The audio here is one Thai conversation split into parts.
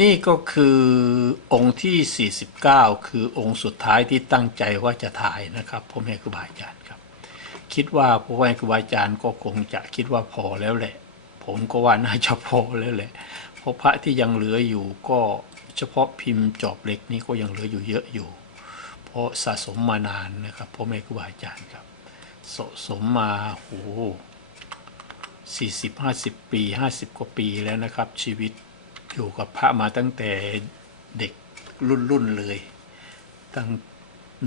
นี่ก็คือองค์ที่ 49 คือองค์สุดท้ายที่ตั้งใจว่าจะถ่ายนะครับพ่อแม่ครูบาอาจารย์ครับ คิดว่าพ่อแม่ครูบาอาจารย์ก็คงจะคิดว่าพอแล้วแหละ ผมก็ว่าน่าจะพอแล้วแหละเพราะพระที่ยังเหลืออยู่ก็เฉพาะพิมพ์จอบเหล็กนี้ก็ยังเหลืออยู่เยอะอยู่ เพราะสะสมมานานนะครับพ่อแม่ครูบาอาจารย์ครับสะสมมาโอ้สี่สิบห้าสิบปีห้าสิบกว่าปีแล้วนะครับชีวิต อยู่กับพระมาตั้งแต่เด็กรุ่นรุ่นๆเลย ตั้ง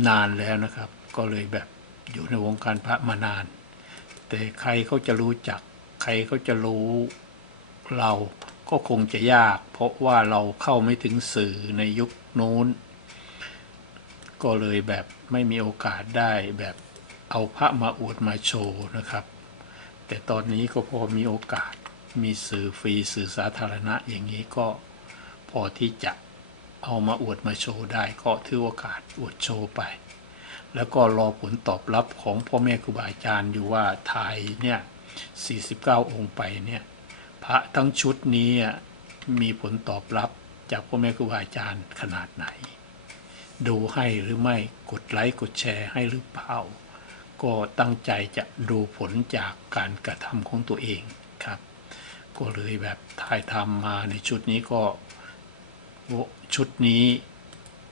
นานแล้วนะครับ ก็เลยแบบอยู่ในวงการพระมานาน แต่ใครเขาจะรู้จัก ใครเขาจะรู้เราก็คงจะยาก เพราะว่าเราเข้าไม่ถึงสื่อในยุคโน้น ก็เลยแบบไม่มีโอกาสได้แบบเอาพระมาอวดมาโชว์นะครับ แต่ตอนนี้ก็พอมีโอกาส มีสื่อฟรีสื่อสาธารณะอย่างนี้ก็พอที่จะเอามาอวดมาโชว์ได้ก็ถือโอกาสอวดโชว์ไป แล้วก็รอผลตอบรับของพ่อแม่ครูบาอาจารย์อยู่ว่าไทยเนี่ย 49 องค์ไปเนี่ย พระทั้งชุดนี้มีผลตอบรับจากพ่อแม่ครูบาอาจารย์ขนาดไหน ดูให้หรือไม่กดไลค์กดแชร์ให้หรือเปล่า ก็ตั้งใจจะดูผลจากการกระทำของตัวเอง ก็เลยแบบถ่ายทำมาในชุดนี้ก็ชุดนี้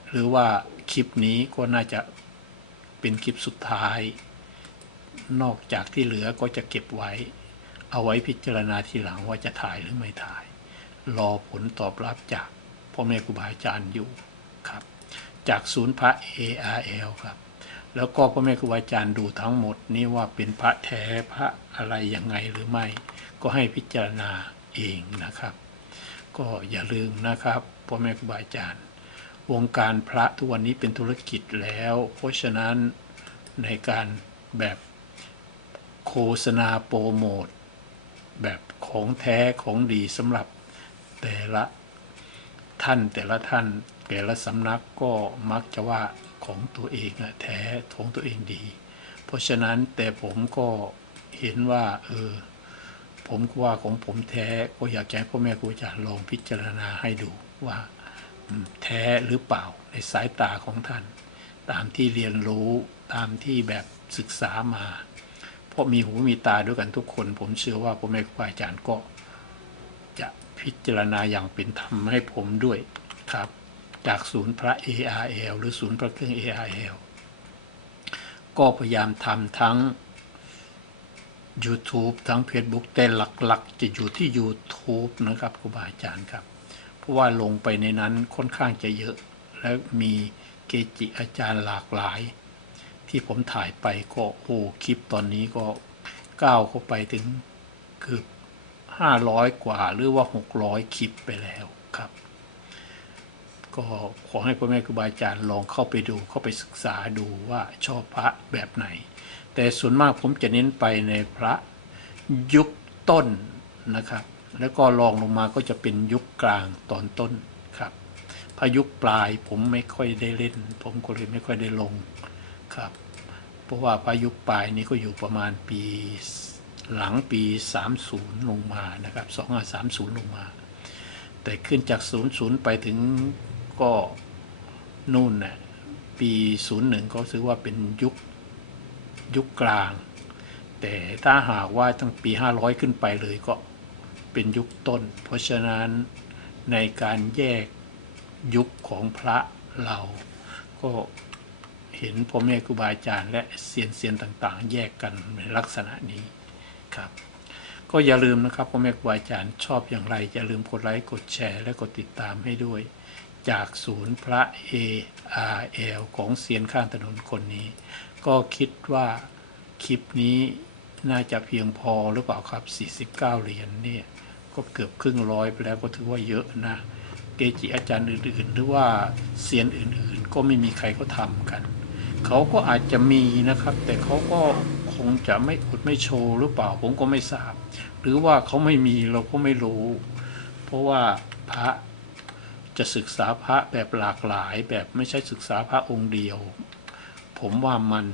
หรือว่าคลิปนี้ก็น่าจะเป็นคลิปสุดท้าย นอกจากที่เหลือก็จะเก็บไว้ เอาไว้พิจารณาทีหลังว่าจะถ่ายหรือไม่ถ่าย รอผลตอบรับจากพ่อแม่ครูบาอาจารย์อยู่ครับ จากศูนย์พระ ARL ครับ แล้วก็พ่อแม่ครูบาอาจารย์ดูทั้งหมดนี้ว่าเป็นพระแท้พระอะไรยังไงหรือไม่ ก็ให้พิจารณาเองนะครับ ก็อย่าลืมนะครับพ่อแม่ครูบาอาจารย์ วงการพระทุกวันนี้เป็นธุรกิจแล้ว เพราะฉะนั้นในการแบบโฆษณาโปรโมทแบบของแท้ของดีสำหรับแต่ละท่านแต่ละท่าน แต่ละสำนักก็มักจะว่าของตัวเองอแท้ของตัวเองดี เพราะฉะนั้นแต่ผมก็เห็นว่า เออ ผมว่าของผมแท้ก็อยากจะให้พ่อแม่ครูอาจารย์ลองพิจารณาให้ดูว่าแท้หรือเปล่าในสายตาของท่าน ตามที่เรียนรู้ตามที่แบบศึกษามา เพราะมีหูมีตาด้วยกันทุกคน ผมเชื่อว่าพ่อแม่ครูอาจารย์ก็ จะพิจารณาอย่างเป็นธรรมให้ผมด้วยครับ จากศูนย์พระ ARL หรือศูนย์พระเครื่อง ARL ก็พยายามทำทั้ง YouTube ทั้ง Facebook แต่หลักๆ จะอยู่ที่ YouTube นะครับครูบาอาจารย์ครับ เพราะว่าลงไปในนั้นค่อนข้างจะเยอะ และมีเกจิอาจารย์หลากหลาย ที่ผมถ่ายไปก็โอ้คลิปตอนนี้ก็ก้าวเข้าไปถึงเกือบห้าร้อยกว่าหรือว่าหกร้อยคลิปไปแล้วครับ ก็ขอให้พ่อแม่ครูบาอาจารย์ลองเข้าไปดูเข้าไปศึกษาดูว่าชอบพระแบบไหน แต่ส่วนมากผมจะเน้นไปในพระยุคต้นนะครับ แล้วก็ลองลงมาก็จะเป็นยุคกลางตอนต้นครับพระยุคปลายผมไม่ค่อยได้เล่น ผมก็เลยไม่ค่อยได้ลงครับ เพราะว่าพายุปลายนี้ก็อยู่ประมาณปีหลังปี 30 ลงมานะครับ 2530 ลงมา แต่ขึ้นจาก 00 ไปถึง ก็นู่นน่ะปี 01 ก็ถือว่าเป็นยุคยุคกลาง แต่ถ้าหากว่าตั้งปี 500 ขึ้นไปเลยก็เป็นยุคต้น เพราะฉะนั้นในการแยกยุคของพระเราก็เห็นพ่อแม่ครูบาอาจารย์และเซียนเซียนต่างๆ แยกกันในลักษณะนี้ครับ ก็อย่าลืมนะครับพ่อแม่ครูบาอาจารย์ชอบอย่างไร อย่าลืมกดไลค์กดแชร์และกดติดตามให้ด้วย จากศูนย์พระ ARL ของเซียนข้างถนนคนนี้ ก็คิดว่าคลิปนี้น่าจะเพียงพอหรือเปล่าครับ 49 เหรียญเนี่ยก็เกือบครึ่งร้อยไปแล้วก็ถือว่าเยอะนะ เกจิอาจารย์อื่นๆ หรือว่าเซียนอื่นๆ ก็ไม่มีใครเขาทำกัน เขาก็อาจจะมีนะครับ แต่เขาก็คงจะไม่อดไม่โชว์หรือเปล่าผมก็ไม่ทราบ หรือว่าเขาไม่มีเราก็ไม่รู้ เพราะว่าพระ จะศึกษาพระแบบหลากหลายแบบไม่ใช่ศึกษาพระองค์เดียว ผมว่ามัน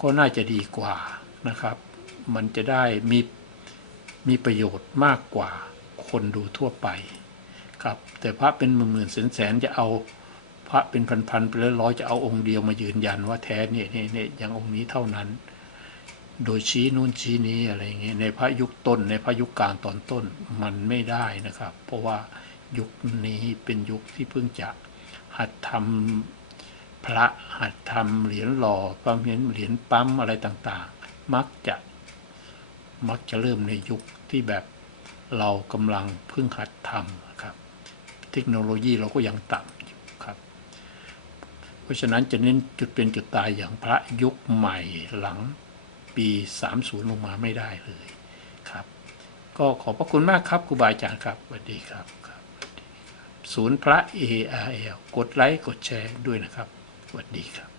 ก็น่าจะดีกว่านะครับ มันจะได้มีมีประโยชน์มากกว่าคนดูทั่วไปครับแต่พระเป็นหมื่นๆแสนๆจะเอาพระเป็นพันๆไปร้อยๆจะเอาองค์เดียวมายืนยันว่าแท้เนี่ยเนี่ยเนี่ยอย่างองค์นี้เท่านั้น โดยชี้นู่นชี้นี้อะไรเงี้ยในพระยุคต้นในพระยุคกลางตอนต้นมันไม่ได้นะครับ เพราะว่า ยุคนี้เป็นยุคที่เพิ่งจะหัดทำพระหัดทำเหรียญหล่อปั๊มเหรียญเหรียญปั๊มอะไรต่างๆ มักจะมักจะเริ่มในยุคที่แบบเรากำลังเพิ่งหัดทำครับ เทคโนโลยีเราก็ยังต่ำอยู่ครับ เพราะฉะนั้นจะเน้นจุดเป็นจุดตายอย่างพระยุคใหม่หลังปี 30 ลงมาไม่ได้เลยครับ ก็ขอบพระคุณมากครับครูบาอาจารย์ครับสวัสดีครับครับสวัสดีครับ ศูนย์พระ ARL กดไลค์กดแชร์ด้วยนะครับสวัสดีครับ